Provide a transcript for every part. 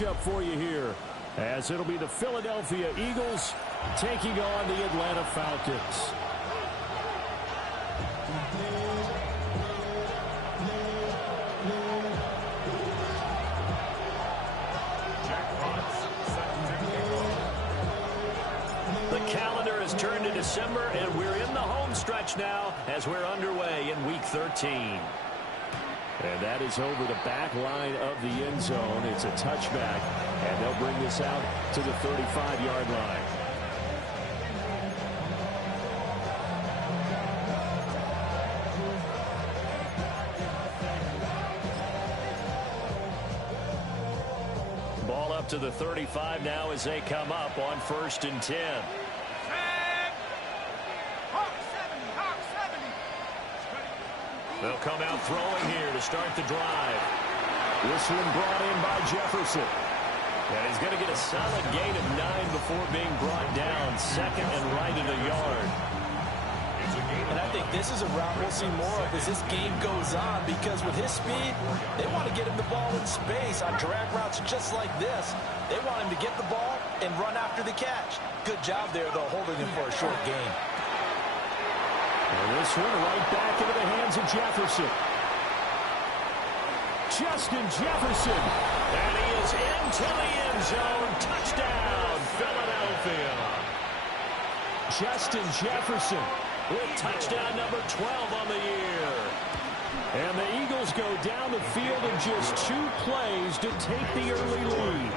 matchup for you here, as it'll be the Philadelphia Eagles taking on the Atlanta Falcons. The calendar has turned to December, and we're in the home stretch now as we're underway in Week 13. And that is over the back line of the end zone. It's a touchback, and they'll bring this out to the 35-yard line. Ball up to the 35 now as they come up on 1st and 10. They'll come out throwing here to start the drive. This one brought in by Jefferson. And he's going to get a solid gain of 9 before being brought down. 2nd and right at a yard. And I think this is a route we'll see more of as this game goes on, because with his speed, they want to get him the ball in space on drag routes just like this. They want him to get the ball and run after the catch. Good job there, though, holding him for a short gain. And this one right back into the hands of Jefferson. Justin Jefferson. And he is into the end zone. Touchdown, Philadelphia. Justin Jefferson with touchdown number 12 on the year. And the Eagles go down the field in just 2 plays to take the early lead.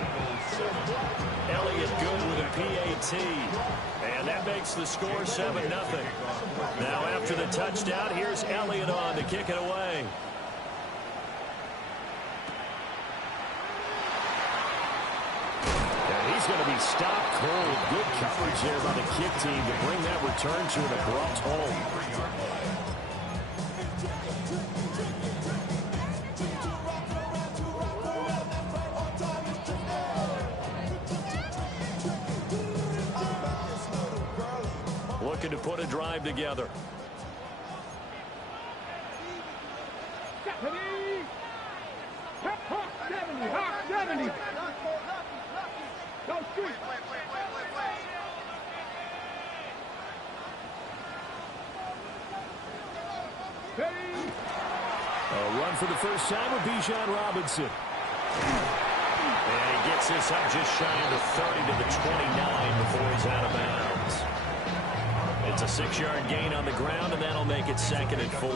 Elliott good with a PAT. And that makes the score 7-0. Now after the touchdown, here's Elliott on to kick it away. And he's going to be stopped cold. Good coverage there by the kick team to bring that return to an abrupt halt. Looking to put a drive together. Hawk 70, Hawk 70. Go street. A run for the first time with Bijan Robinson. And he gets this up just shy of the 30 to the 29 before he's out of bounds. It's a 6-yard gain on the ground, and that'll make it 2nd and 4.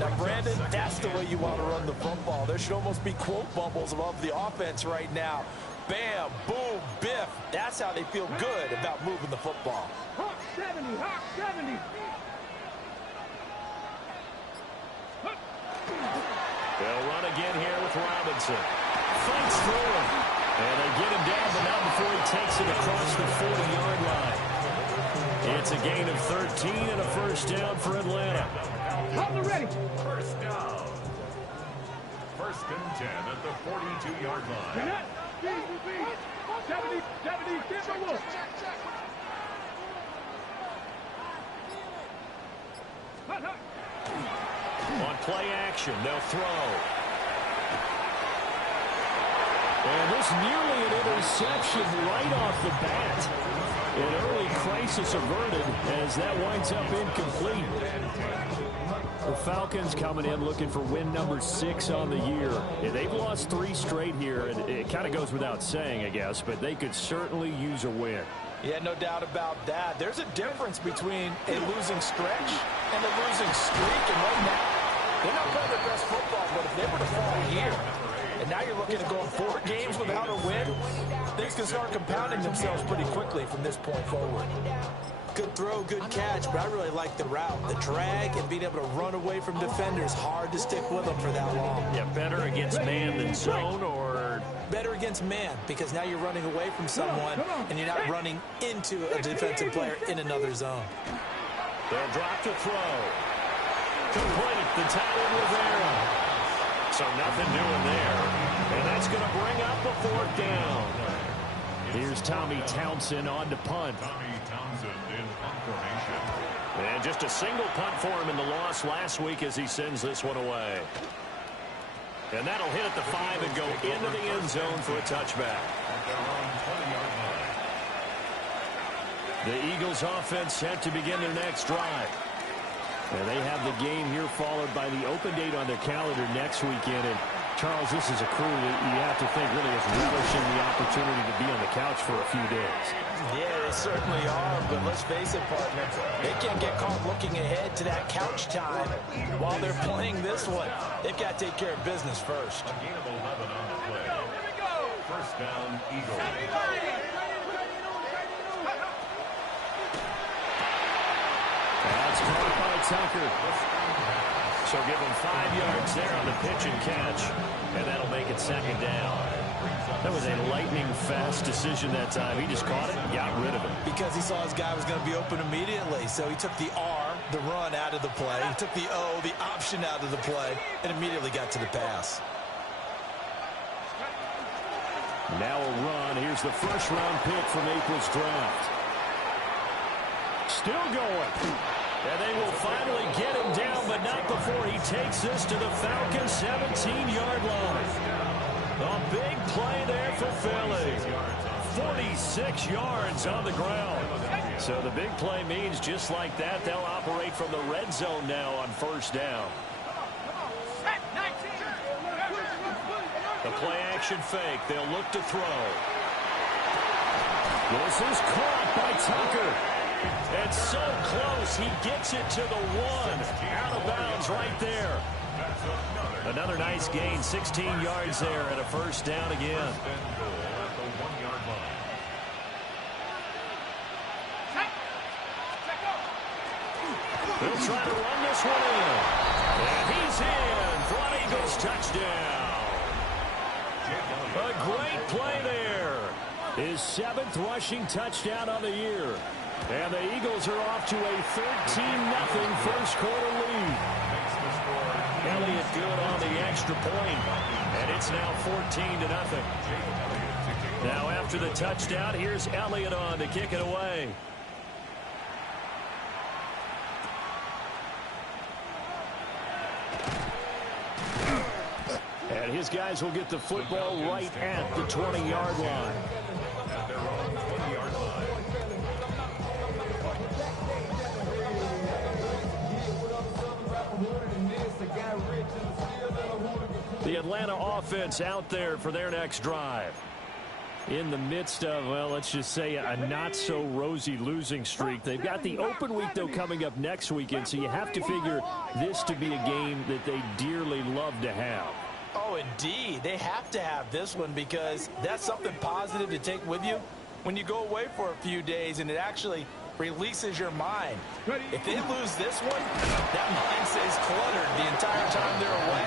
Now, Brandon, that's the way you want to run the football. There should almost be quote bubbles above the offense right now. Bam, boom, biff. That's how they feel good about moving the football. Hawk 70, Hawk 70. They'll run again here with Robinson. Fights through him. And they get him down, but not before he takes it across the 40-yard line. It's a gain of 13 and a first down for Atlanta. Hold ready. First down. 1st and 10 at the 42-yard line. 70, Timberwolves. On play action, they'll throw. And this nearly an interception right off the bat. An early crisis averted as that winds up incomplete. The Falcons coming in looking for win number 6 on the year. Yeah, they've lost 3 straight here, and it kind of goes without saying, I guess, but they could certainly use a win. Yeah, no doubt about that. There's a difference between a losing stretch and a losing streak, and right now, they're not playing their best football, but if they were to fall here, and now you're looking at going 4 games without a win, things can start compounding themselves pretty quickly from this point forward. Good throw, good catch, but I really like the route. The drag and being able to run away from defenders, hard to stick with them for that long. Yeah, better against man than zone, or better against man, because now you're running away from someone and you're not running into a defensive player in another zone. They'll drop to throw. Complete the tight end Rivera. So nothing doing there. And that's going to bring up a 4th down. Here's Tommy Townsend on to punt. Tommy Townsend in punt formation. And just a single punt for him in the loss last week as he sends this one away. And that'll hit at the 5 and go into the end zone for a touchback. The Eagles offense set to begin their next drive. And they have the game here followed by the open date on their calendar next weekend. And Charles, this is a crew that you have to think really is relishing the opportunity to be on the couch for a few days. Yeah, they certainly are, but let's face it, partner, they can't get caught looking ahead to that couch time while they're playing this one. They've got to take care of business first. A gain of 11 on the play. First down, Eagles. That's caught by Tucker. So give him 5 yards there on the pitch and catch, and that'll make it second down. That was a lightning-fast decision that time. He just caught it and got rid of it. Because he saw his guy was going to be open immediately, so he took the R, the run, out of the play. He took the O, the option, out of the play, and immediately got to the pass. Now a run. Here's the first-round pick from April's draft. Still going. And they will finally get him down, but not before he takes this to the Falcons' 17-yard line. A big play there for Philly. 46 yards on the ground. So the big play means just like that, they'll operate from the red zone now on first down. The play-action fake. They'll look to throw. This is caught by Tucker. And so close, he gets it to the 1. Out of bounds right there. Another nice gain, 16 yards there, and a first down again. He'll try to run this one in. And he's in for an Eagles touchdown. A great play there. His 7th rushing touchdown on the year. And the Eagles are off to a 13-0 first quarter lead. Elliott good on the extra point, and it's now 14-0. Now after the touchdown, here's Elliott on to kick it away. And his guys will get the football right at the 20-yard line. The Atlanta offense out there for their next drive. In the midst of, well, let's just say a not-so-rosy losing streak. They've got the open week, though, coming up next weekend, so you have to figure this to be a game that they dearly love to have. Oh, indeed. They have to have this one because that's something positive to take with you when you go away for a few days, and it actually releases your mind. If they lose this one, that mind stays cluttered the entire time they're away,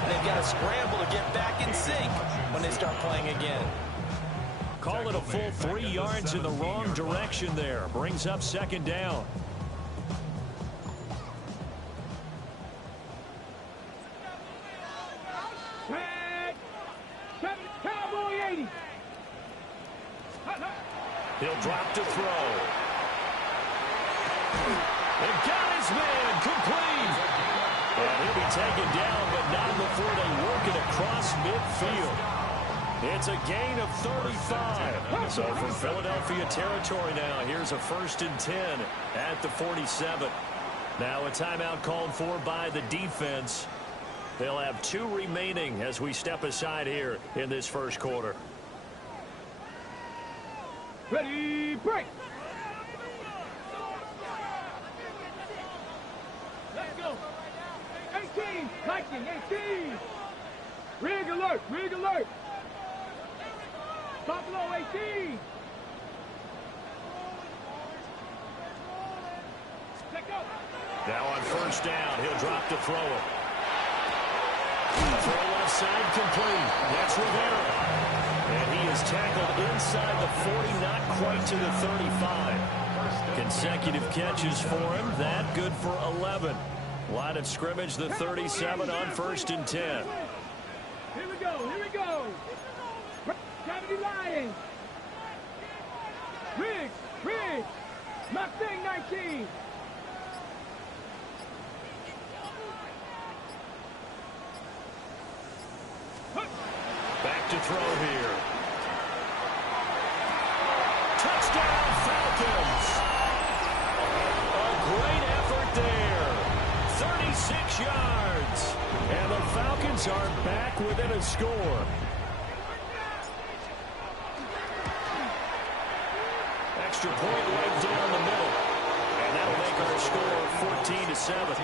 and they've got to scramble to get back in sync when they start playing again. Call it a full 3 yards in the wrong direction there. Brings up second down. Cowboy 80. He'll drop to throw. And got his man complete. And he'll be taken down, but not before they work it across midfield. It's a gain of 35. So from Philadelphia territory now, here's a 1st and 10 at the 47. Now a timeout called for by the defense. They'll have 2 remaining as we step aside here in this first quarter. Ready, break. Let's go. 18, Viking, 18. Rig alert, rig alert. Buffalo 18. Now on first down, he'll drop to throw it. Throw left side complete. That's Rivera. And he is tackled inside the 40, not quite to the 35. Consecutive catches for him. That good for 11. Line of scrimmage, the 37 on 1st and 10. Here we go, here we go. Gravity Lions. Rig. Mustang 19. to throw here. Touchdown, Falcons. A great effort there. 36 yards. And the Falcons are back within a score. Extra point right down the middle. And that'll make our score 14-7.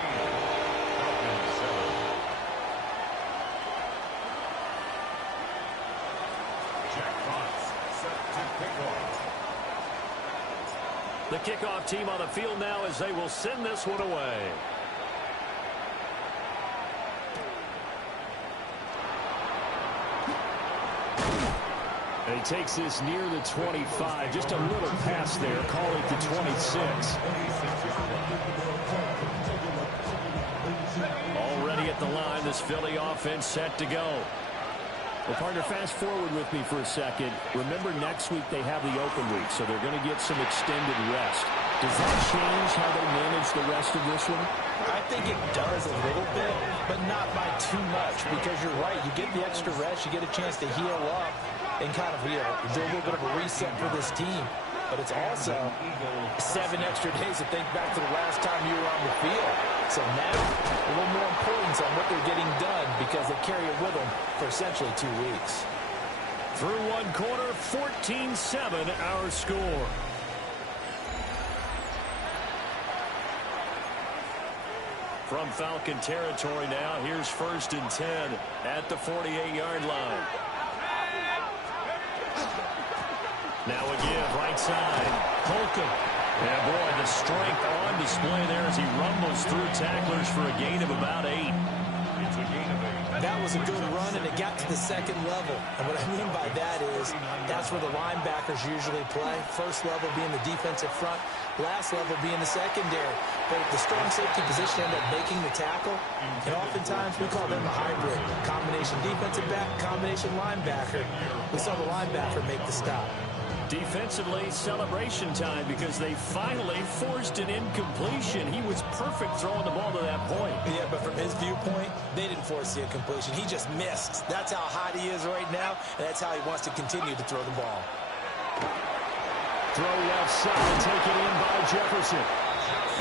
The kickoff team on the field now as they will send this one away. And he takes this near the 25. Just a little pass there. Call it the 26. Already at the line, this Philly offense set to go. Well, partner, fast forward with me for a second. Remember, next week they have the open week, so they're going to get some extended rest. Does that change how they manage the rest of this one? I think it does a little bit, but not by too much, because you're right. You get the extra rest, you get a chance to heal up and kind of, do a little bit of a reset for this team. But it's also 7 extra days to think back to the last time you were on the field. So now, a little more importance on what they're getting done because they carry it with them for essentially 2 weeks. Through one quarter, 14-7 our score. From Falcon territory now, here's 1st and 10 at the 48-yard line. Now again, right side, Holcomb. And boy, the strength on display there as he rumbles through tacklers for a gain of about 8. That was a good run, and it got to the second level. And what I mean by that is that's where the linebackers usually play. First level being the defensive front, last level being the secondary. But the strong safety position ended up making the tackle, and oftentimes we call them a hybrid. Combination defensive back, combination linebacker. We saw the linebacker make the stop. Defensively, celebration time because they finally forced an incompletion. He was perfect throwing the ball to that point. Yeah, but from his viewpoint, they didn't force the incompletion. He just missed. That's how hot he is right now, and that's how he wants to continue to throw the ball. Throw left side, taken in by Jefferson.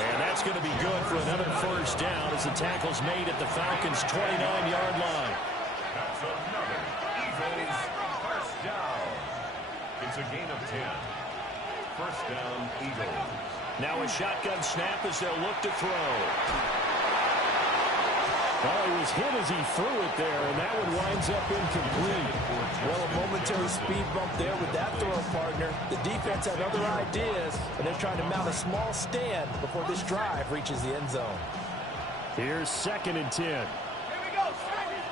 And that's going to be good for another 1st down as the tackle's made at the Falcons' 29-yard line. That's another Eagles 1st down. It's a gain of 10. 1st down, Eagles. Now a shotgun snap as they'll look to throw. Well, he was hit as he threw it there, and that one winds up incomplete. Well, a momentary speed bump there with that throw, partner. The defense had other ideas, and they're trying to mount a small stand before this drive reaches the end zone. Here's 2nd and 10. Here we go, second.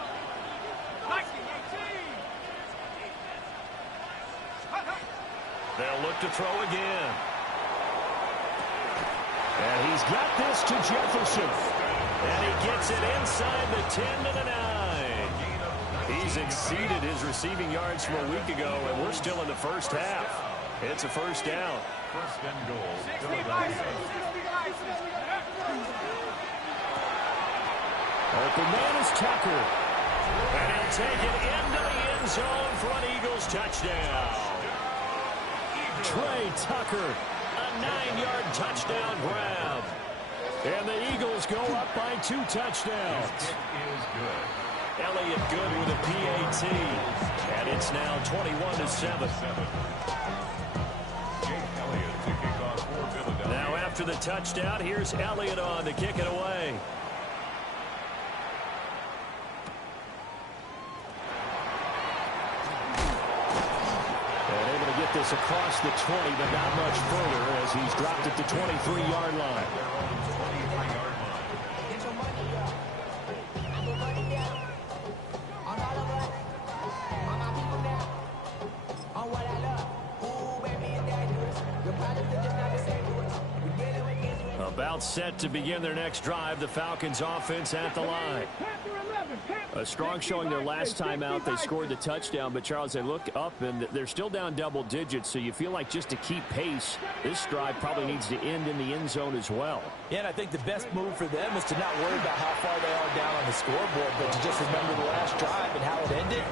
19, 18. They'll look to throw again. And he's got this to Jefferson. And he gets it inside the 10 to the 9. He's exceeded his receiving yards from a week ago, and we're still in the 1st half. It's a 1st down. 1st and goal. Open man is Tucker. And he'll take it into the end zone for an Eagles touchdown. Trey Tucker, a 9-yard touchdown grab. And the Eagles go up by 2 touchdowns. Elliott good with a PAT. And it's now 21-7. Now after the touchdown, here's Elliott on to kick it away. And able to get this across the 20, but not much further as he's dropped at the 23-yard line. About set to begin their next drive, the Falcons offense at the line. Panther 11, Panther A strong showing their last time out. They scored the touchdown, but Charles, they look up and they're still down double digits, so you feel like just to keep pace, this drive probably needs to end in the end zone as well. Yeah, and I think the best move for them is to not worry about how far they are down on the scoreboard, but to just remember the last drive and how it ended.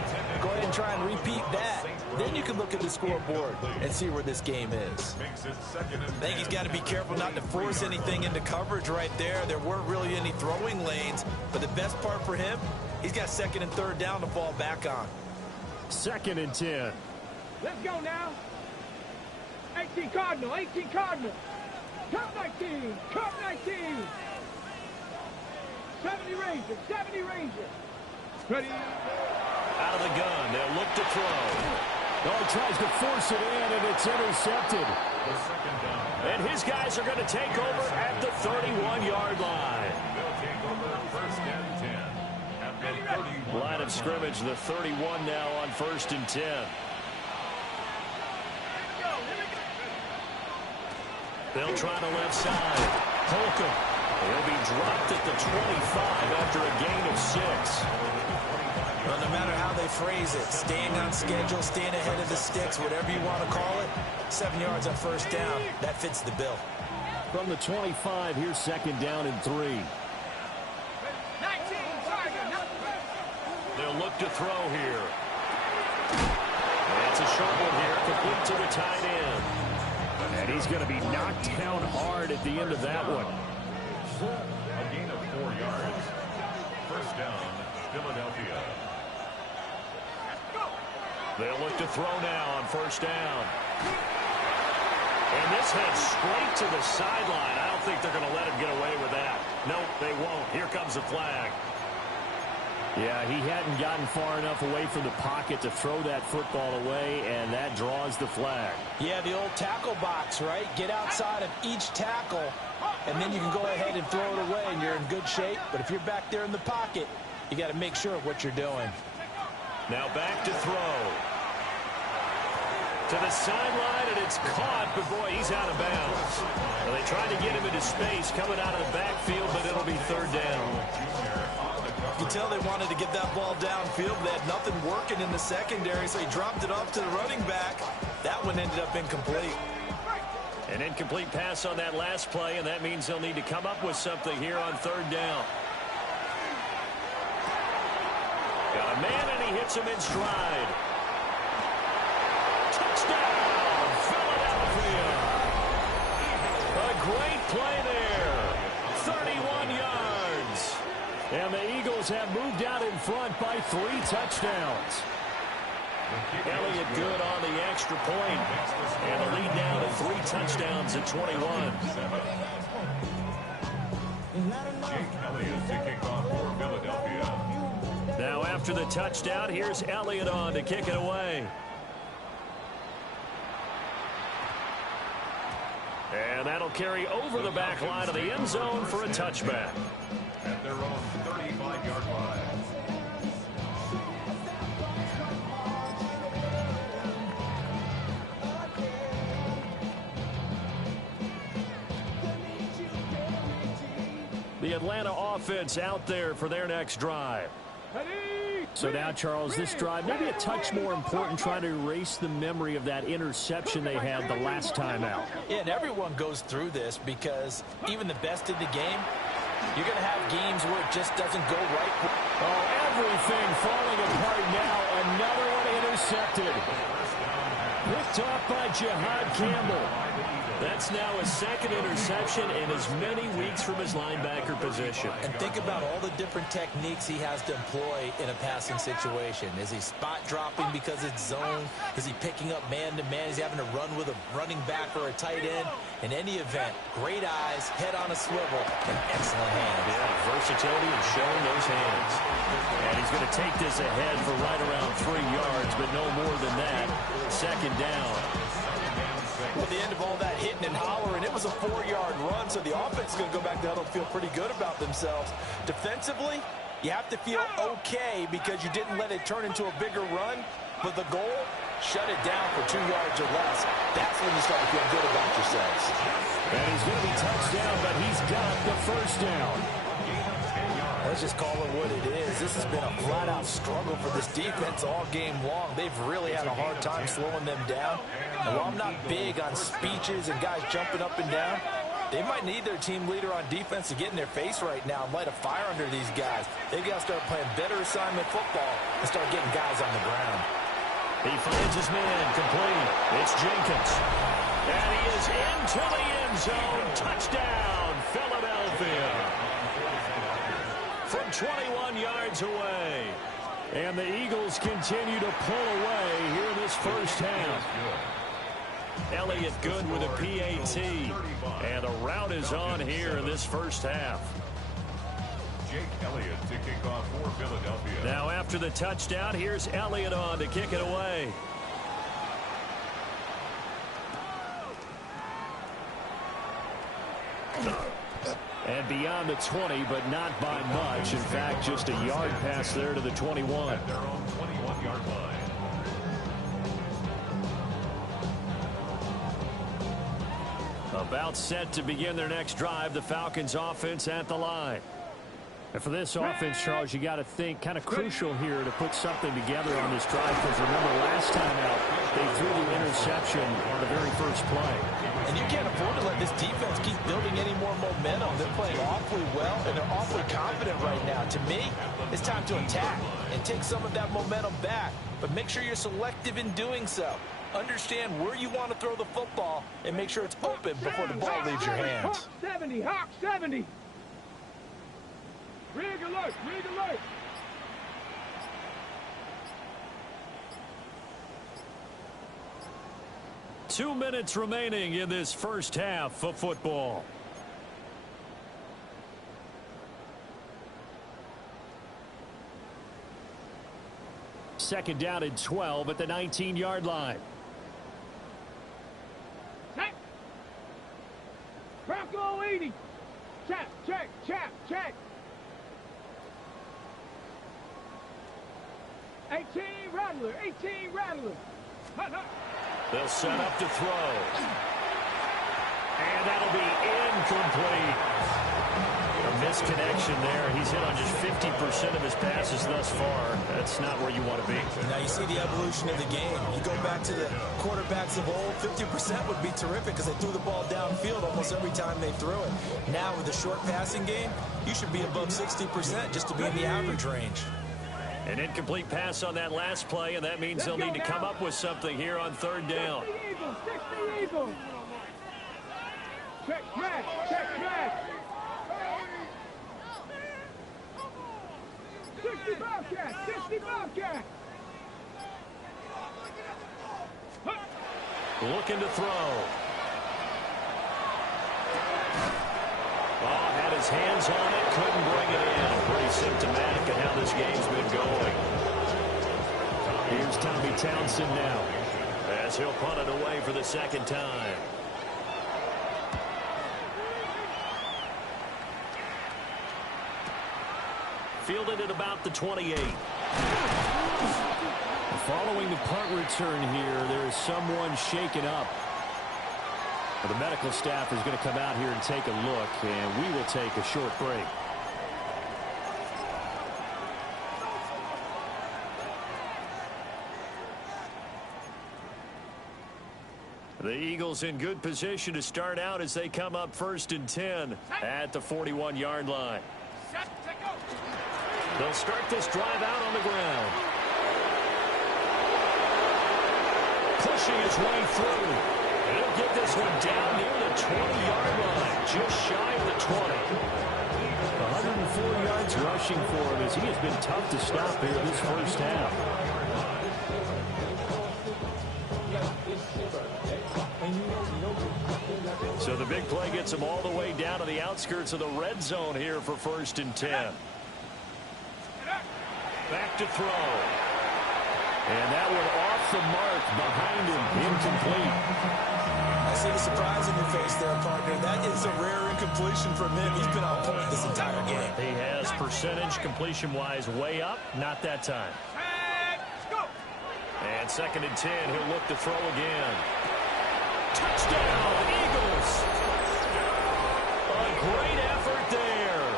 Go ahead and try and repeat that. Then you can look at the scoreboard and see where this game is. I think he's got to be careful not to force anything into coverage right there. There weren't really any throwing lanes, but the best part for him, he's got second and third down to fall back on. 2nd and 10. Let's go now. 18 Cardinal, 18 Cardinal. Cup 19, Cup 19. 70 Ranger, 70 Ranger. Ready? Out of the gun, they'll look to throw. Oh, he tries to force it in, and it's intercepted. And his guys are going to take over at the 31-yard line. They'll take over 1st and 10 at the 31. Line of scrimmage, the 31 now on 1st and 10. They'll try the left side. Holcomb. He'll be dropped at the 25 after a gain of 6. Well, no matter how they phrase it, staying on schedule, staying ahead of the sticks, whatever you want to call it, 7 yards on 1st down, that fits the bill. From the 25, here's 2nd down and 3. 19, They'll look to throw here. That's a short one here, complete to the tight end. And he's going to be knocked down hard at the end of that one. A gain of 4 yards. 1st down, Philadelphia. They'll look to throw now on 1st down. And this heads straight to the sideline. I don't think they're going to let him get away with that. Nope, they won't. Here comes the flag. Yeah, he hadn't gotten far enough away from the pocket to throw that football away, and that draws the flag. Yeah, the old tackle box, right? Get outside of each tackle, and then you can go ahead and throw it away, and you're in good shape. But if you're back there in the pocket, you got to make sure of what you're doing. Now back to throw. To the sideline, and it's caught, but boy, he's out of bounds. Well, they tried to get him into space coming out of the backfield, but it'll be 3rd down. You can tell they wanted to get that ball downfield, but they had nothing working in the secondary, so he dropped it off to the running back. That one ended up incomplete. An incomplete pass on that last play, and that means they'll need to come up with something here on 3rd down. Got a man, and he hits him in stride. Touchdown, Philadelphia. A great play there. 31 yards. And the Eagles have moved out in front by 3 touchdowns. Elliott good on the extra point. And the lead now to 3 touchdowns at 21. Jake Elliott to kick off for Philadelphia. Now after the touchdown, here's Elliott on to kick it away. And that'll carry over the back line of the end zone for a touchback. At their own 35-yard line. The Atlanta offense out there for their next drive. So now, Charles, this drive maybe a touch more important, trying to erase the memory of that interception they had the last time out. Yeah, and everyone goes through this because even the best in the game, you're going to have games where it just doesn't go right. Oh, everything falling apart now. Another one intercepted. Picked off by Jihad Campbell. That's now his 2nd interception in as many weeks from his linebacker position. And think about all the different techniques he has to employ in a passing situation. Is he spot dropping because it's zone? Is he picking up man-to-man? Is he having to run with a running back or a tight end? In any event, great eyes, head on a swivel, and excellent hands. Yeah, versatility and showing those hands. And he's going to take this ahead for right around 3 yards, but no more than that. 2nd down. Well, at the end of all that hitting and hollering, it was a 4-yard run, so the offense is going to go back to huddle and feel pretty good about themselves. Defensively, you have to feel okay because you didn't let it turn into a bigger run, but the goal, shut it down for 2 yards or less. That's when you start to feel good about yourselves. And he's going to be touched down, but he's got the 1st down. Let's just call it what it is. This has been a flat-out struggle for this defense all game long. They've really had a hard time slowing them down. And while I'm not big on speeches and guys jumping up and down, they might need their team leader on defense to get in their face right now and light a fire under these guys. They've got to start playing better assignment football and start getting guys on the ground. He finds his man complete. It's Jenkins. And he is into the end zone. Touchdown, Philadelphia. From 21 yards away. And the Eagles continue to pull away here in this first half. Elliott good with a PAT. And a rout is on here in this first half. Jake Elliott to kick off for Philadelphia. Now after the touchdown, here's Elliott on to kick it away. And beyond the 20, but not by much. In fact, just a yard pass there to the 21. At their own 21-yard line. About set to begin their next drive, the Falcons offense at the line. And for this offense, Charles, you got to think kind of crucial here to put something together on this drive, because remember last time out they threw the interception on the very first play. And you can't afford to let this defense keep building any more momentum. They're playing awfully well, and they're awfully confident right now. To me, it's time to attack and take some of that momentum back, but make sure you're selective in doing so. Understand where you want to throw the football and make sure it's open before the ball leaves your hands. Hawk 70, Hawk 70. Rig alert, rig alert. Two minutes remaining in this first half of football. Second down and 12 at the 19-yard line. Check. Bronco 80. Check, check, check, check. 18 Rattler, 18 Rattler. Hut, hut. They'll set up to throw. And that'll be incomplete. A misconnection there. He's hit on just 50% of his passes thus far. That's not where you want to be. Now you see the evolution of the game. You go back to the quarterbacks of old, 50% would be terrific because they threw the ball downfield almost every time they threw it. Now with the short passing game, you should be above 60% just to be in the average range. An incomplete pass on that last play, and that means they'll need to come up with something here on third down. 60 Eagles, 60 Eagles. Check track, check track. 60 Bobcat, 60 Bobcat. Looking to throw. Oh, had his hands on it, couldn't bring it in. Pretty symptomatic of how this game's been going. Here's Tommy Townsend now, as he'll punt it away for the second time. Fielded at about the 28. Following the punt return here, there is someone shaken up. The medical staff is going to come out here and take a look, and we will take a short break. The Eagles in good position to start out as they come up 1st and 10 at the 41-yard line. They'll start this drive out on the ground. Pushing his way through. He'll get this one down near the 20-yard line, just shy of the 20. 104 yards rushing for him as he has been tough to stop here this first half. So the big play gets him all the way down to the outskirts of the red zone here for 1st and 10. Back to throw. And that one off the mark behind him, incomplete. I see the surprise in your face there, partner. That is a rare incompletion from him. He's been on point this entire game. He has percentage completion-wise way up, not that time. And 2nd and 10, he'll look to throw again. Touchdown, Eagles! A great effort there.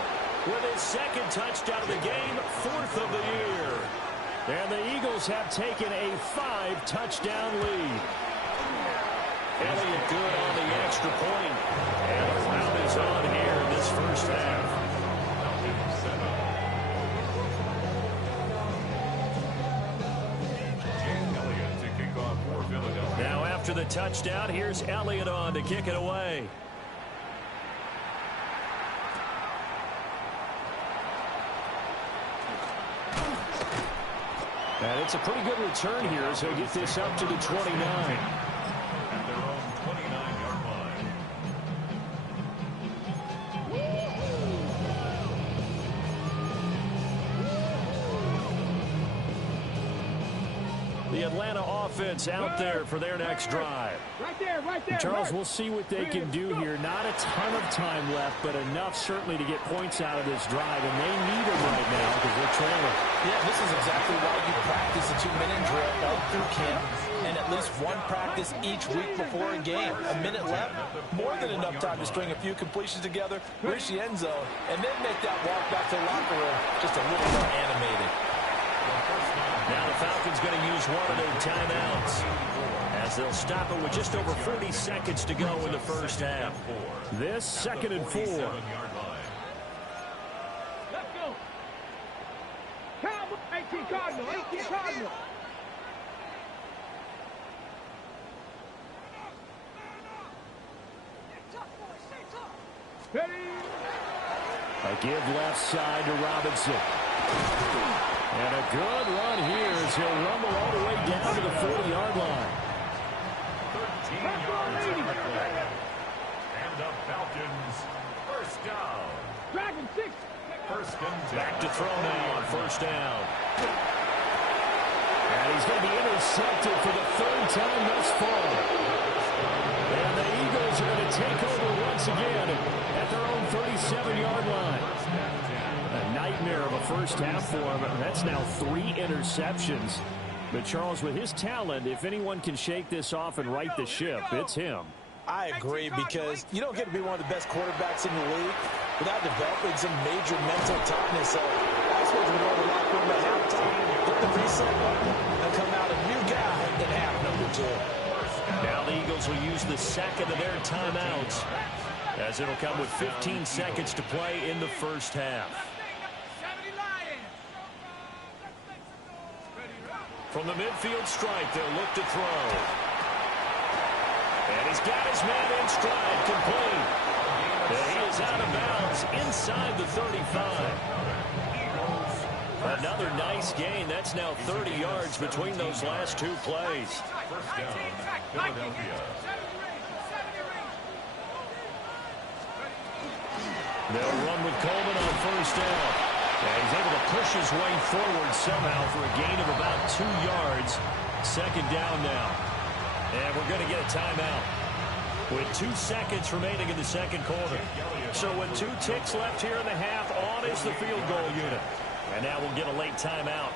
with his second touchdown of the game, 4th of the year. And the Eagles have taken a 5-touchdown lead. Elliott good on the extra point. And the round is on here in this first half. Now after the touchdown, here's Elliott on to kick it away. And it's a pretty good return here as he'll get this up to the 29. At their own 29-yard line. The Atlanta offense out there for their next drive. Right there, right there. Charles, we'll see what they can do here. Not a ton of time left, but enough certainly to get points out of this drive, and they need them right now because they're trailing. Yeah, this is exactly why you practice a 2-minute drill all through camp and at least one practice each week before a game. A minute left, more than enough time to string a few completions together, reach the end zone, and then make that walk back to the locker room just a little more animated. Now the Falcons going to use one of their timeouts as they'll stop it with just over 40 seconds to go in the first half. This 2nd and 4. Let's go. Cowboy, 18 Cardinal, 18 Cardinal. Ready? A give left side to Robinson. And a good run here as he'll rumble all the way down to the 40-yard line. 13 yards on the play. And the Falcons, first down. Dragon 6. First and 10. Back to throw now on first down. And he's going to be intercepted for the 3rd time thus far. And the Eagles are going to take over once again at their own 37-yard line. A nightmare of a first half for him. That's now 3 interceptions. But Charles, with his talent, if anyone can shake this off and right the ship, it's him. I agree, because you don't get to be one of the best quarterbacks in the league without developing some major mental toughness. So I suppose we go to the locker room at halftime, hit the reset button, and come out a new guy in half number 2. Now the Eagles will use the second of their timeouts as it'll come with 15 seconds to play in the first half. From the midfield stripe, they'll look to throw. And he's got his man in stride, complete. And he is out of bounds inside the 35. Another nice gain. That's now 30 yards between those last 2 plays. First down, Philadelphia. They'll run with Coleman on first down. And he's able to push his way forward somehow for a gain of about 2 yards. 2nd down now. And we're going to get a timeout with 2 seconds remaining in the 2nd quarter. So with 2 ticks left here in the half, on is the field goal unit. And now we'll get a late timeout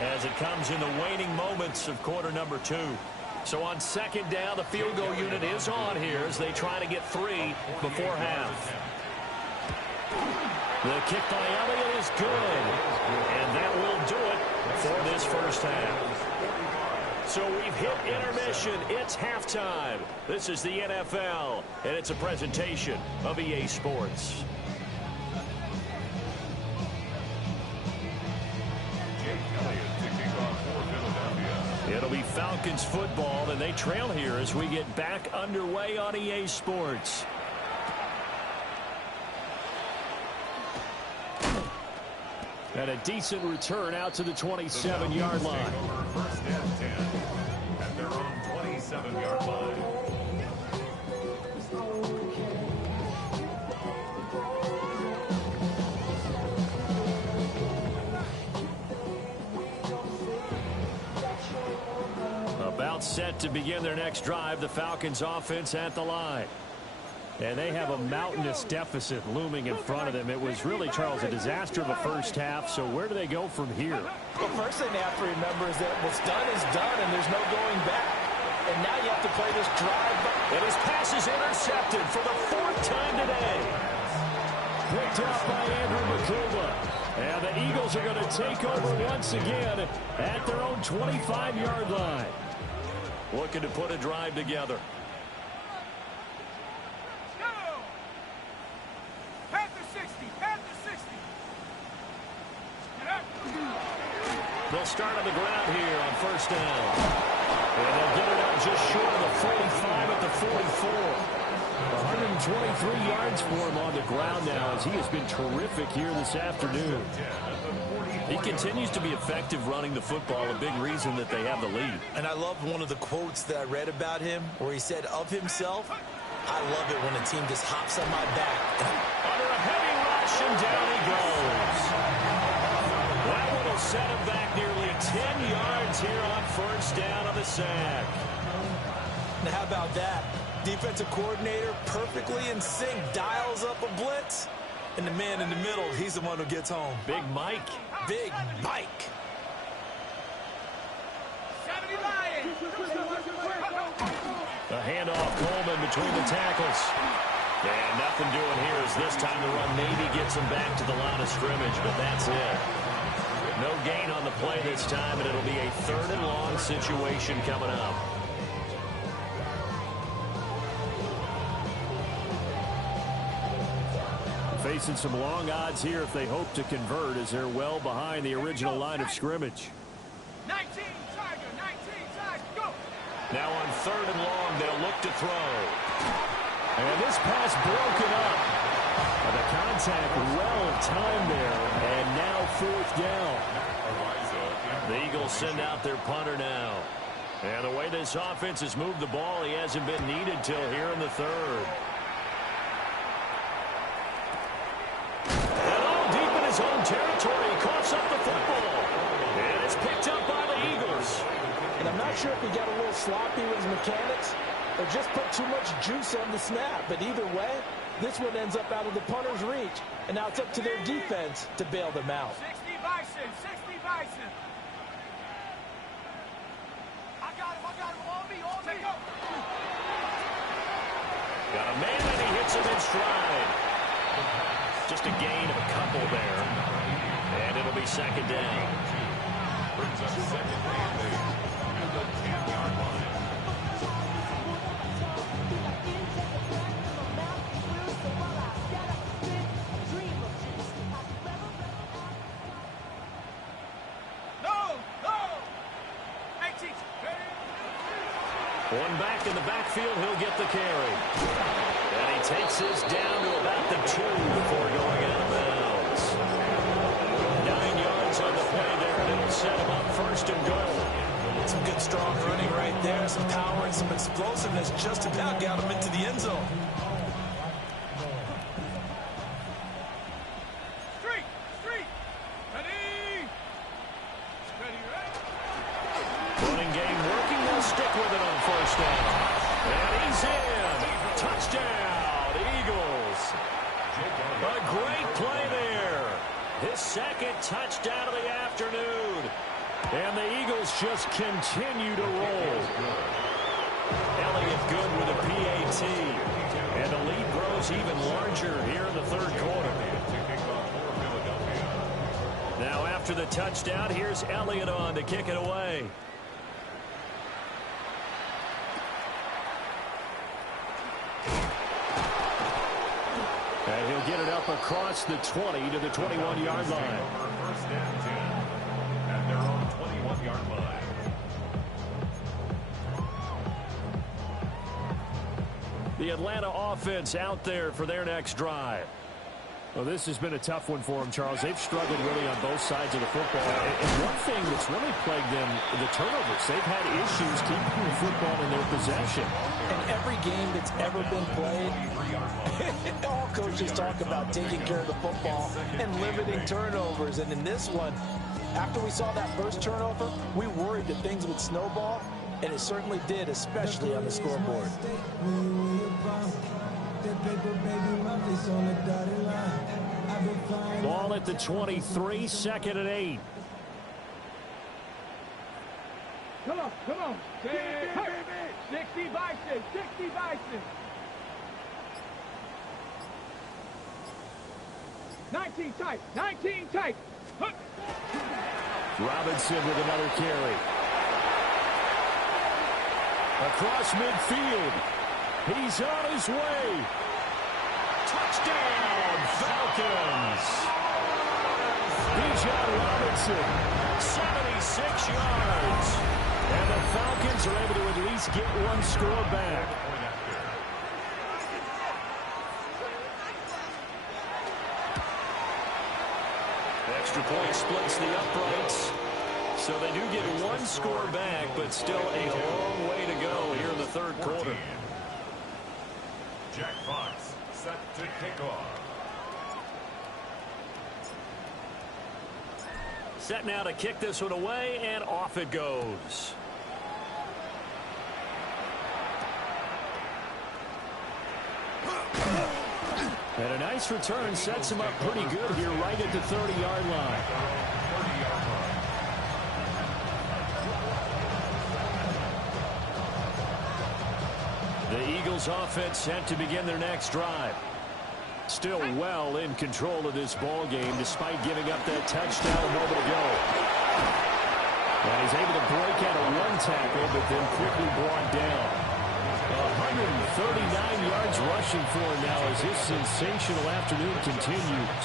as it comes in the waning moments of quarter number 2. So on 2nd down, the field goal unit is on here as they try to get 3 before half. The kick by Elliott is good. And that will do it for this first half. So we've hit intermission. It's halftime. This is the NFL, and it's a presentation of EA Sports. It'll be Falcons football, and they trail here as we get back underway on EA Sports. And a decent return out to the 27-yard line. First and 10 at their own 27-yard line. About set to begin their next drive, the Falcons offense at the line. And they have a mountainous deficit looming in front of them. It was really, Charles, a disaster of a first half. So where do they go from here? The first thing they have to remember is that what's done is done, and there's no going back. And now you have to play this drive. And his pass is intercepted for the 4th time today. picked up by Andrew McCuba. And the Eagles are going to take over once again at their own 25-yard line. Looking to put a drive together. They'll start on the ground here on first down. And they'll get it out just short of the 45 at the 44. 123 yards for him on the ground now as he has been terrific here this afternoon. He continues to be effective running the football, a big reason that they have the lead. And I love one of the quotes that I read about him where he said of himself, I love it when a team just hops on my back. Under a heavy rush, and down he goes. That one will set him back nearly 10 yards here on first down on the sack. Now how about that? Defensive coordinator perfectly in sync, dials up a blitz. And the man in the middle, he's the one who gets home. Big Mike. Big Mike. A handoff, Coleman between the tackles. And nothing doing here as this time the run maybe gets him back to the line of scrimmage, but that's it. No gain on the play this time, and it'll be a 3rd and long situation coming up. Facing some long odds here if they hope to convert as they're well behind the original line of scrimmage. 19, Tiger, 19, Tiger, go! Now on 3rd and long, they'll look to throw. And this pass broken up. The contact well timed there, and now 4th down. The Eagles send out their punter now. And the way this offense has moved the ball, he hasn't been needed till here in the 3rd. And all deep in his own territory, he coughs up the football. And it's picked up by the Eagles. And I'm not sure if he got a little sloppy with his mechanics or just put too much juice on the snap. But either way, this one ends up out of the punter's reach. And now it's up to their defense to bail them out. 60 Bison, 60 Bison. I got him, on me, on me. Got a man and he hits him in stride. Just a gain of a couple there. And it'll be 2nd down. Brings up 2nd and 8 at the 10-yard line. One back in the backfield, he'll get the carry. And he takes his down to about the 2 before going out of bounds. 9 yards on the play there, and it'll set him up 1st and goal. Some good strong running right there, some power and some explosiveness just about got him into the end zone. Running game working, they'll stick with it on 1st down. And he's in. Touchdown, Eagles. A great play there. His 2nd touchdown of the afternoon. And the Eagles just continue to roll. Elliott good with a PAT. And the lead grows even larger here in the 3rd quarter. Now after the touchdown, here's Elliott on to kick it away. And he'll get it up across the 20 to the 21-yard line. 1st and 10 at their own 21-yard line. The Atlanta offense out there for their next drive. Well, this has been a tough one for them, Charles. They've struggled really on both sides of the football. And one thing that's really plagued them, the turnovers. They've had issues keeping the football in their possession. In every game that's ever been played, all coaches talk about taking care of the football and limiting turnovers. And in this one, after we saw that first turnover, we worried that things would snowball, and it certainly did, especially on the scoreboard. Ball at the 23, 2nd and 8. Come on. 60 Bison, 60 Bison. 19 tight. 19 tight. Hook. Robinson with another carry. Across midfield. He's on his way. Touchdown, Falcons. Bijan Robinson, 76 yards. And the Falcons are able to at least get one score back. Extra point splits the uprights. So they do get one score back, but still a long way to go here in the third quarter. Jack Fox set to kick off. Set now to kick this one away, and off it goes. And a nice return sets him up pretty good here right at the 30-yard line. The Eagles offense set to begin their next drive. Still well in control of this ball game despite giving up that touchdown a moment ago. And he's able to break out a one tackle, but then quickly brought down. 139 yards rushing for him now as this sensational afternoon continues.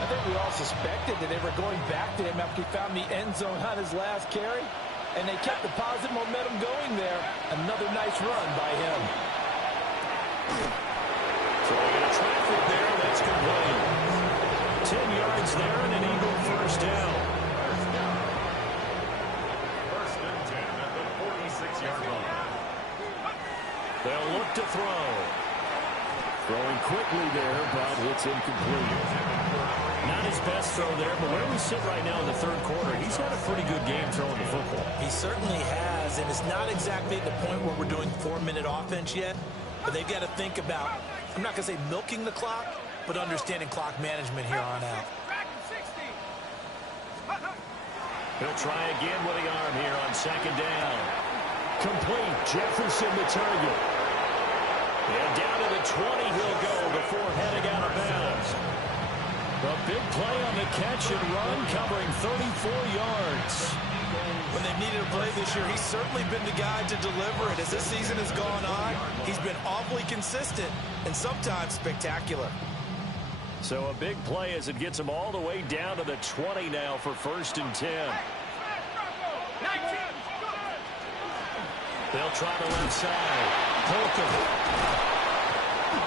I think we all suspected that they were going back to him after he found the end zone on his last carry. And they kept the positive momentum going there. Another nice run by him. Throwing in a traffic there, that's complete. 10 yards there and an Eagle first down. First and 10 at the 46-yard line. They'll look to throw. Throwing quickly there, but it's incomplete. Not his best throw there, but where we sit right now in the third quarter, he's had a pretty good game throwing the football. He certainly has, and it's not exactly at the point where we're doing 4-minute offense yet, but they've got to think about, I'm not going to say milking the clock, but understanding clock management here on out. He'll try again with the arm here on second down. Complete. Jefferson the target. And down to the 20 he'll go before heading out of bounds. A big play on the catch and run, covering 34 yards. When they've needed a play this year, he's certainly been the guy to deliver it. As this season has gone on, he's been awfully consistent and sometimes spectacular. So a big play as it gets him all the way down to the 20 now for first and 10. They'll try the left side. Holcomb.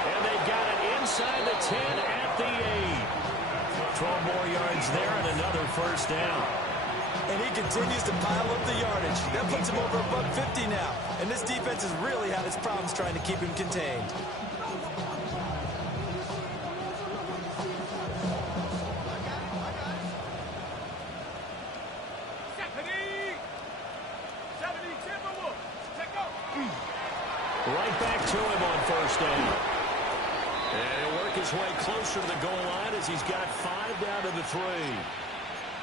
And they've got it inside the 10 at the 8. 12 more yards there and another first down. And he continues to pile up the yardage. That puts him over $150 now. And this defense has really had its problems trying to keep him contained. Right back to him on first down. And he'll work his way closer to the goal line as he's got 5 down to the 3.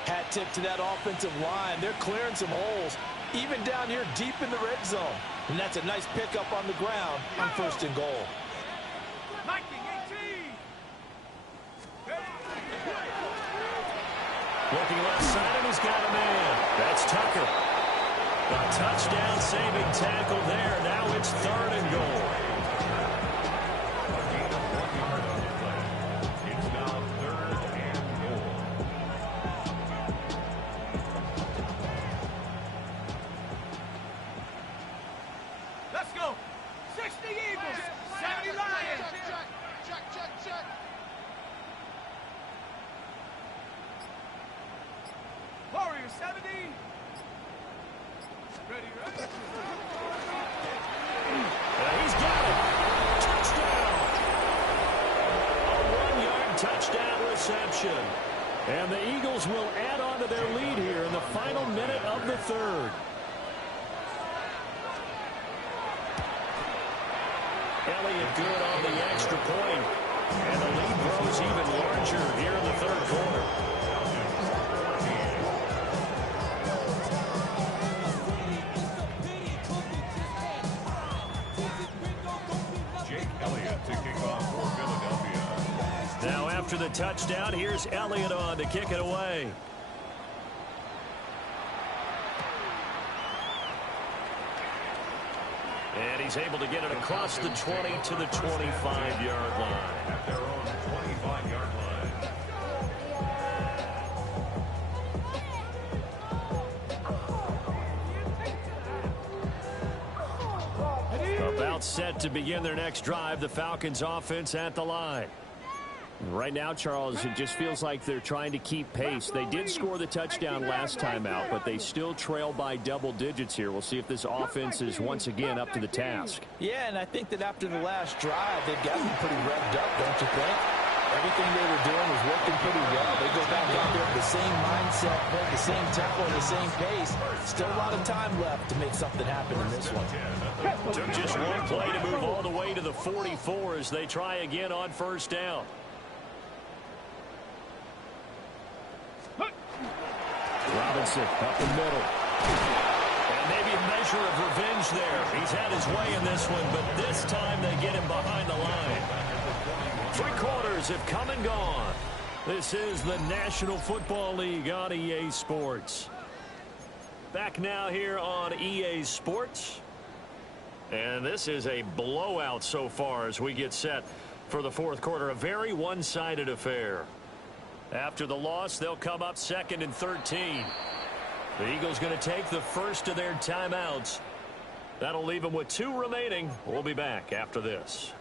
Hat tip to that offensive line. They're clearing some holes, even down here deep in the red zone. And that's a nice pickup on the ground on first and goal. Looking left side, and he's got a man. That's Tucker. A touchdown saving tackle there. Now it's 3rd and goal. It's now 3rd and goal. Let's go. 60 Eagles, 70 Lions. Check. Warriors, 70. Ready. He's got it. Touchdown. A 1-yard touchdown reception. And the Eagles will add on to their lead here in the final minute of the 3rd. Elliott good on the extra point. And the lead grows even larger here in the 3rd quarter. After the touchdown, here's Elliott on to kick it away. And he's able to get it across the 20 to the 25-yard line. At their own 25-yard line. About set to begin their next drive, the Falcons offense at the line. Right now, Charles, it just feels like they're trying to keep pace. They did score the touchdown last time out, but they still trail by double digits here. We'll see if this offense is once again up to the task. Yeah, and I think that after the last drive, they've got to be pretty revved up, don't you think? Everything they were doing was working pretty well. They go back out there with the same mindset, play the same tempo, the same pace. Still a lot of time left to make something happen in this one. Took just one play to move all the way to the 44 as they try again on first down. Robinson up the middle. And maybe a measure of revenge there. He's had his way in this one, but this time they get him behind the line. 3 quarters have come and gone. This is the National Football League on EA Sports. Back now here on EA Sports. And this is a blowout so far as we get set for the fourth quarter. A very one-sided affair. After the loss, they'll come up 2nd and 13. The Eagles going to take the first of their timeouts. That'll leave them with 2 remaining. We'll be back after this.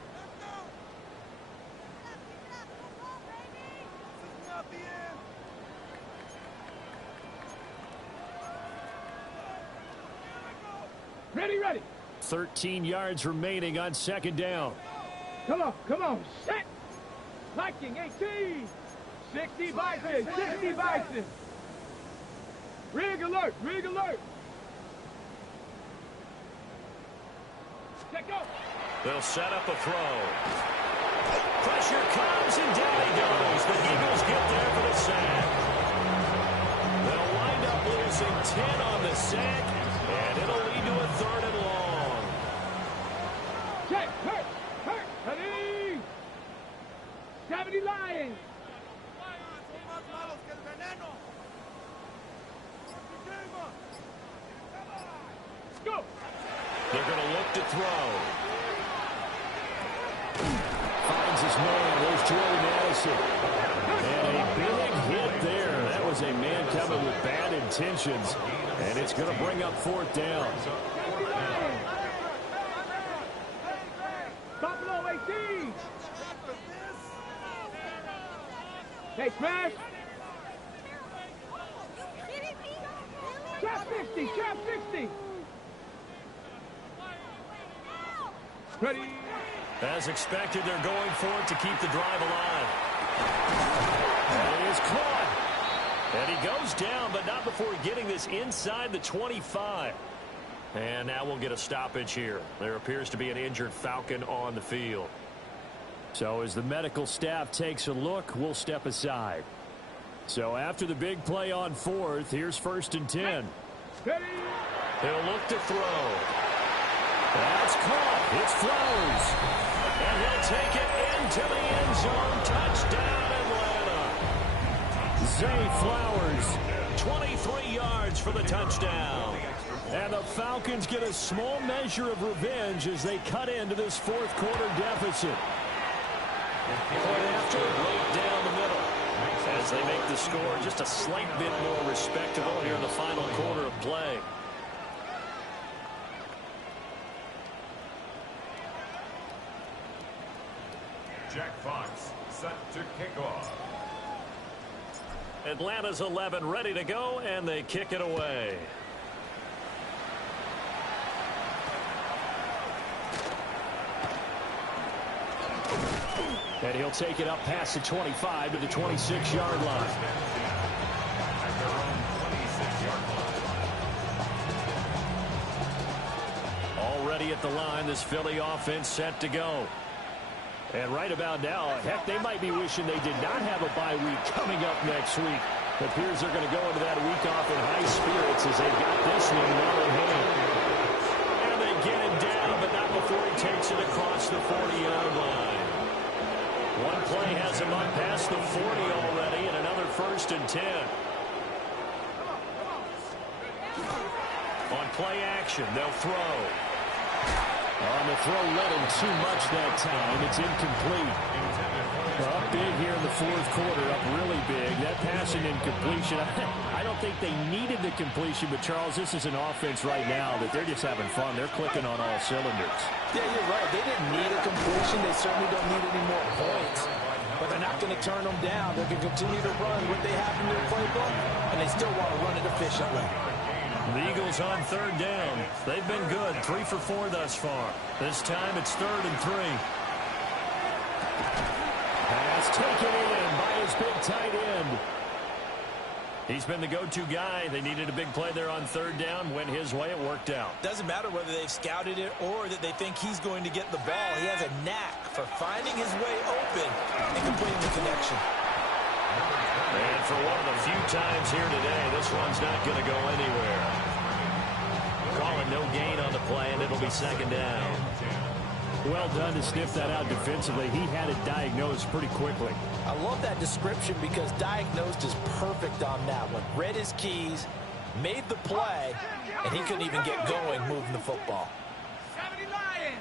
Ready, ready. 13 yards remaining on 2nd down. Come on, set. Liking 18. 60 Bison, 60 Bison. Rig alert, rig alert. Check out. They'll set up a throw. Pressure comes and down he goes. The Eagles get there for the sack. They'll wind up losing 10 on the sack, and it'll lead to a 3rd and long. Check, hurt, ready. 70 Lions. Go. They're going to look to throw. Finds his man. There's Jordan Addison. And a big hit there. That was a man coming with bad intentions. And it's going to bring up 4th down. Buffalo 18. Hey, Crash. Trap 60, trap 60. Ready. As expected, they're going for it to keep the drive alive. And it is caught. And he goes down, but not before getting this inside the 25. And now we'll get a stoppage here. There appears to be an injured Falcon on the field. So as the medical staff takes a look, we'll step aside. So after the big play on 4th, here's 1st and 10. Ready. He'll look to throw. That's caught. It's Flowers. And he'll take it into the end zone. Touchdown, Atlanta. Zay Flowers, 23 yards for the touchdown. And the Falcons get a small measure of revenge as they cut into this 4th quarter deficit. Point after, right down the middle. As they make the score just a slight bit more respectable here in the final quarter of play. Jack Fox set to kick off. Atlanta's 11 ready to go, and they kick it away. And he'll take it up past the 25 to the 26-yard line. Already at the line, this Philly offense set to go. And right about now, heck, they might be wishing they did not have a bye week coming up next week. It appears they're going to go into that week off in high spirits as they've got this one well in hand. And they get it down, but not before he takes it across the 40-yard line. One play has him up past the 40 already, and another 1st and 10. On play action, they'll throw. On the throw, led him too much that time. It's incomplete. Up big here in the 4th quarter, up really big. That passing incompletion, I don't think they needed the completion, but Charles, this is an offense right now that they're just having fun. They're clicking on all cylinders. Yeah, you're right. They didn't need a completion. They certainly don't need any more points. But they're not going to turn them down. They can continue to run what they have in their playbook, and they still want to run it efficiently. The Eagles on 3rd down. They've been good, 3 for 4 thus far. This time it's 3rd and 3. Pass taken in by his big tight end. He's been the go-to guy. They needed a big play there on 3rd down. Went his way. It worked out. Doesn't matter whether they've scouted it or that they think he's going to get the ball. He has a knack for finding his way open and completing the connection. And for one of the few times here today, this one's not going to go anywhere. Calling no gain on the play, and it'll be 2nd down. Well done to sniff that out defensively. He had it diagnosed pretty quickly. I love that description because diagnosed is perfect on that one. Read his keys, made the play, and he couldn't even get going moving the football. 70 Lions.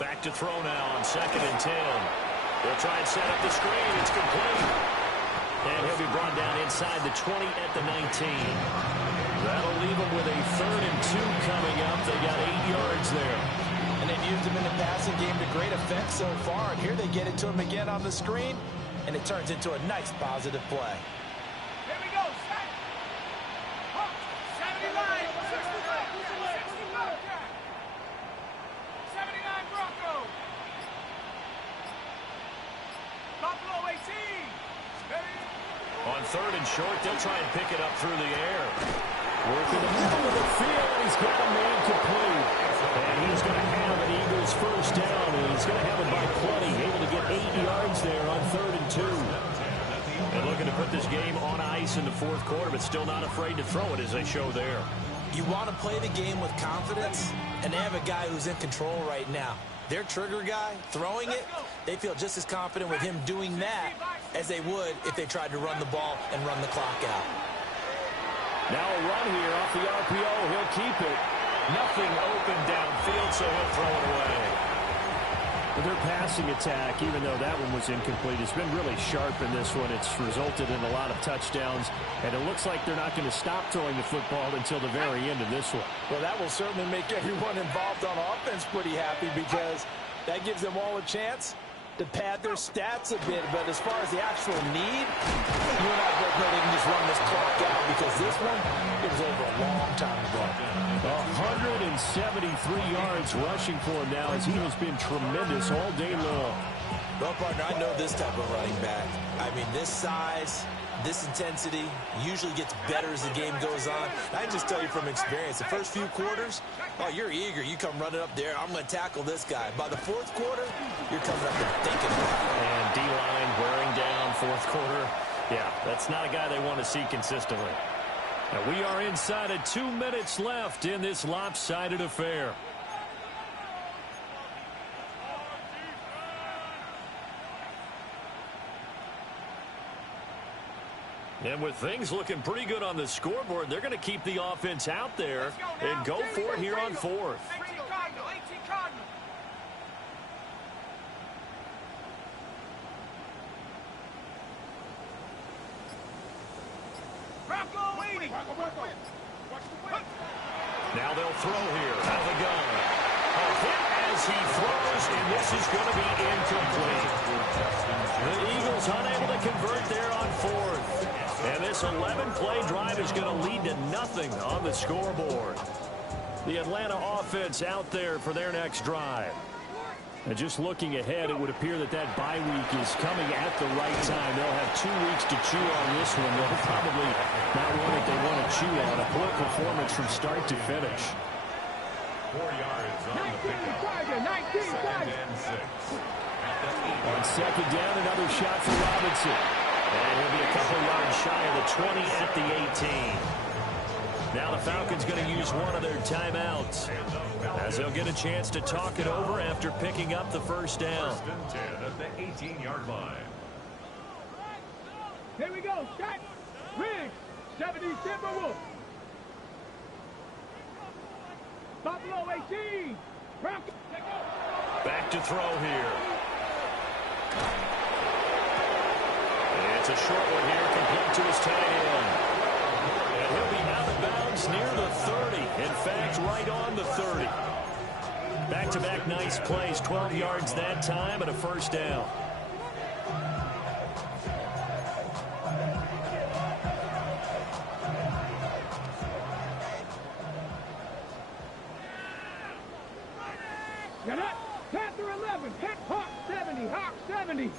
Back to throw now on 2nd and 10. They'll try and set up the screen. It's complete. And he'll be brought down inside the 20 at the 19. That'll leave them with a 3rd and 2 coming up. They got 8 yards there. And they've used him in the passing game to great effect so far. And here they get it to him again on the screen. And it turns into a nice positive play. Here we go. 70 Lions. 79 Broncos. Buffalo 18. On 3rd and short, they'll try and pick it up through the air. Working the middle of the field, and he's got a man complete. And he's going to have an Eagles 1st down, and he's going to have it by plenty. Able to get 8 yards there on 3rd and 2. And looking to put this game on ice in the 4th quarter, but still not afraid to throw it as they show there. You want to play the game with confidence, and they have a guy who's in control right now. Their trigger guy, throwing it, they feel just as confident with him doing that as they would if they tried to run the ball and run the clock out. Now a run here off the RPO. He'll keep it. Nothing open downfield, so he'll throw it away. But their passing attack, even though that one was incomplete, has been really sharp in this one. It's resulted in a lot of touchdowns, and it looks like they're not going to stop throwing the football until the very end of this one. Well, that will certainly make everyone involved on offense pretty happy because that gives them all a chance to pad their stats a bit. But as far as the actual need, you and I both know they can just run this clock out because this one, it was over a long time ago. 173 yards rushing for him now as he has been tremendous all day long. Well, partner, I know this type of running back. I mean, this size, this intensity usually gets better as the game goes on. I can just tell you from experience, the first few quarters, oh, you're eager. You come running up there. I'm going to tackle this guy. By the 4th quarter, you're coming up and thinking about it. And D-line wearing down 4th quarter. Yeah, that's not a guy they want to see consistently. Now we are inside of 2 minutes left in this lopsided affair. And with things looking pretty good on the scoreboard, they're going to keep the offense out there and go for it here on 4th. 18 Cardinal. 18 Cardinal. Bronco waiting. Now they'll throw here out of the gun. A hit as he throws, and this is going to be incomplete. The Eagles unable to convert there on 4th. And this 11-play drive is going to lead to nothing on the scoreboard. The Atlanta offense out there for their next drive. And just looking ahead, it would appear that that bye week is coming at the right time. They'll have 2 weeks to chew on this one. They'll probably not one that they want to chew on. A poor performance from start to finish. 4 yards on the pickup. 19 2nd and 6. On 2nd down, another shot for Robinson. And he'll be a couple yards shy of the 20 at the 18. Now the Falcons going to use one of their timeouts, as they'll get a chance to talk it over after picking up the first down. First and 10 at the 18-yard line. Here we go. Shot. Riggs. 70 Timberwolves. Buffalo 18. Broncos. Back to throw here. It's a short one here, complete to his tight end. And he'll be out of bounds near the 30. In fact, right on the 30. Back-to-back nice plays, 12 yards that time and a first down. Get up. Panther 11. Hawk 70. Hawk 70.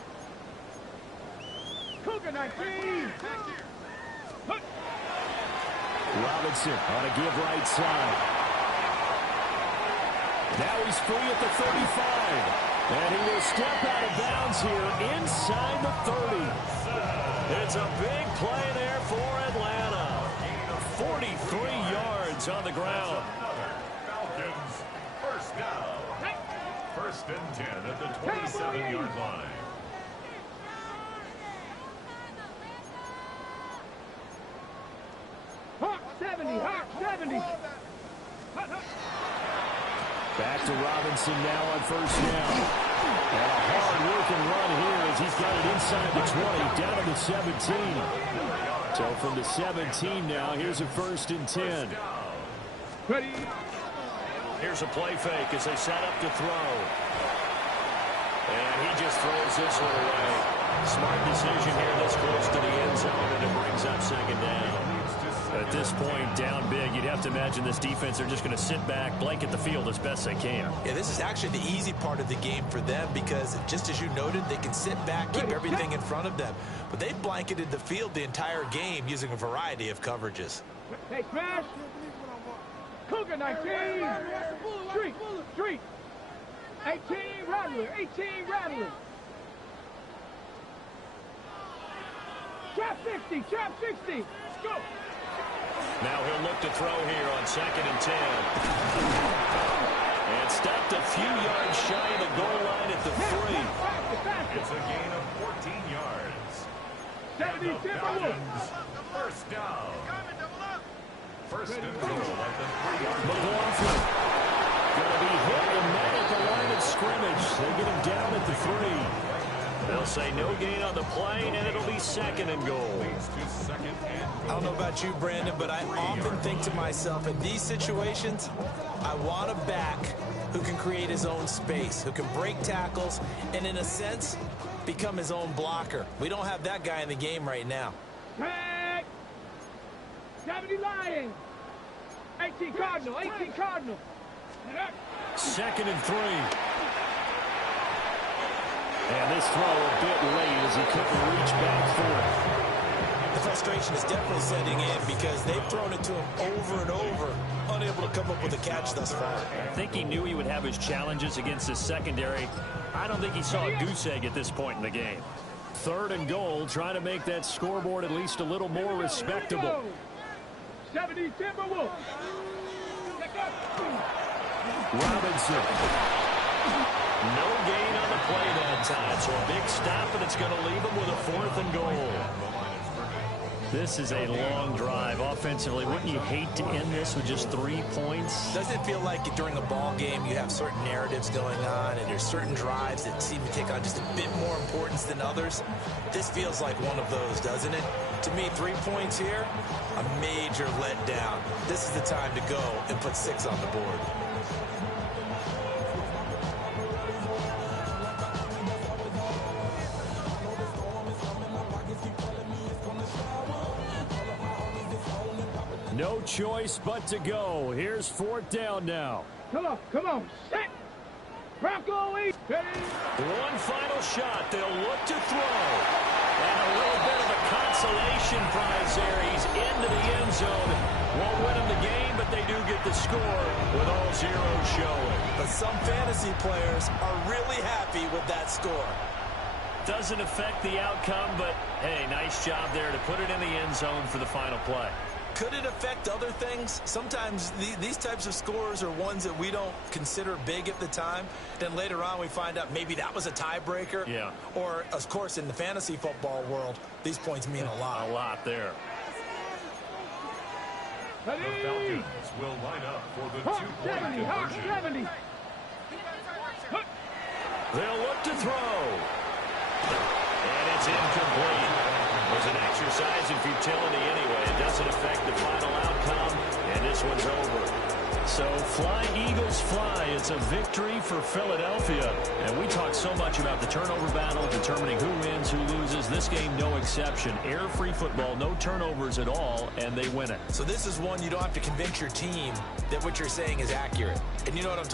Cougar 19. Robinson on a give right side. Now he's free at the 35. And he will step out of bounds here inside the 30. It's a big play there for Atlanta. 43 yards on the ground. Falcons, first down. First and 10 at the 27-yard line. Hawk 70. Hawk 70. Back to Robinson now on first down. And a hard-working run here as he's got it inside the 20, down to the 17. So from the 17 now, here's a first and 10. Ready. Here's a play fake as they set up to throw. And he just throws this one away. Smart decision here this close to the end zone, and it brings up second down. At this point, down big, you'd have to imagine this defense are just going to sit back, blanket the field as best they can. Yeah, this is actually the easy part of the game for them because, just as you noted, they can sit back, keep everything in front of them. But they've blanketed the field the entire game using a variety of coverages. Hey, crash. Cougar 19. Street. 18 Rattler. 18 Rattler. Trap 60. Trap 60. Let's go. Now he'll look to throw here on second and 10. And stopped a few yards shy of the goal line at the 3. It's a gain of 14 yards. 70 Falcons, first down. First and goal at the 3-yard line. McLaughlin going to be hit and met at the line of scrimmage. They get him down at the 3. They'll say no gain on the play, and it'll be second and goal. I don't know about you, Brandon, but I often think to myself, in these situations, I want a back who can create his own space, who can break tackles, and in a sense, become his own blocker. We don't have that guy in the game right now. Tag. 70 Lions. 18 Cardinal. 18 Cardinal. Second and 3. And this throw a bit late as he couldn't reach back for it. The frustration is definitely setting in because they've thrown it to him over and over, unable to come up with a catch thus far. I think he knew he would have his challenges against his secondary. I don't think he saw a goose egg at this point in the game. Third and goal, trying to make that scoreboard at least a little more respectable. 70 Timberwolves. Robinson. No gain on the play that time, so a big stop, and it's going to leave him with a 4th and goal. This is a long drive offensively. Wouldn't you hate to end this with just 3 points? Doesn't it feel like during a ball game you have certain narratives going on and there's certain drives that seem to take on just a bit more importance than others? This feels like one of those, doesn't it? To me, 3 points here, a major letdown. This is the time to go and put 6 on the board. No choice but to go. Here's 4th down now. Come on. Set. Bronco 8. One final shot. They'll look to throw. And a little bit of a consolation prize there. He's into the end zone. Won't win him the game, but they do get the score with all zeros showing. But some fantasy players are really happy with that score. Doesn't affect the outcome, but hey, nice job there to put it in the end zone for the final play. Could it affect other things? Sometimes these types of scores are ones that we don't consider big at the time. Then later on we find out maybe that was a tiebreaker. Yeah. Or, of course, in the fantasy football world, these points mean a lot. A lot there. The Falcons will line up for the two-point conversion. 70. They'll look to throw. And it's incomplete. It was an exercise in futility anyway. It doesn't affect the final outcome, and this one's over. So fly, Eagles, fly. It's a victory for Philadelphia. And we talk so much about the turnover battle, determining who wins, who loses. This game, no exception. Air-free football, no turnovers at all, and they win it. So this is one you don't have to convince your team that what you're saying is accurate. And you know what I'm talking about.